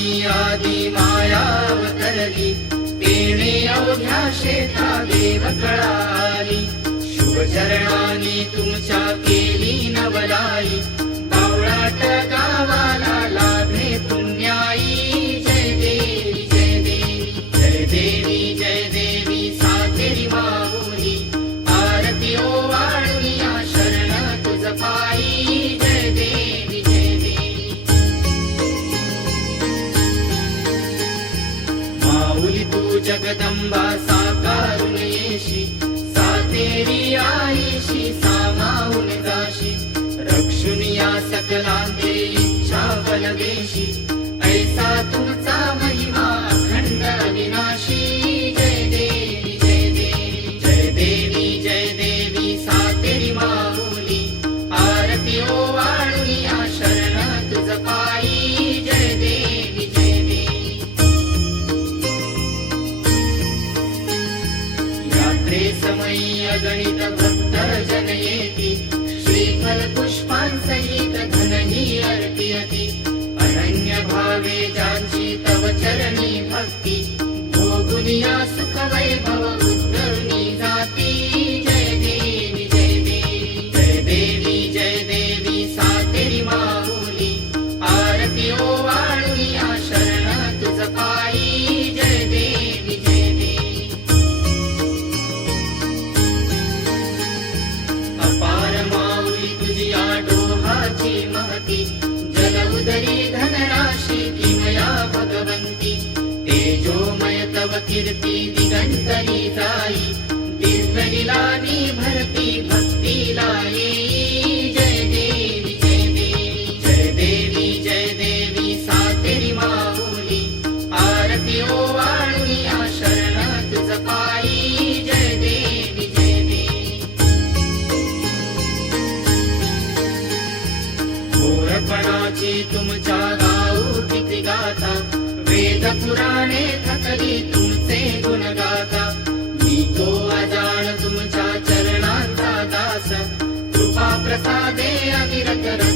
रूपानी आदि माया अवतरली तेने अवघ्या शेता देव कळाली शुभचरणानी तुमच्या के जगदम्बा तू जगदंबा साकारून येशी सा आईशी सामावून जाशी रक्षुनिया सकलांते इच्छा बलवेशी ऐसा तुमचा जनयेति श्रीफलपुष्पान् सहित जननी अर्पयति सुन्दरी धनराशि किमया भगवन्ति? तेजोमय तव कीर्ति दिगन्तरी सायी दीर्घिलानी भरति भक्ति तुमच्या गाऊ किती गाता. वेद पुराणे थकली तुमचे गुण गाता मी तो अजाण तुमच्या चरणांचा दास. कृपा प्रसादे अविरत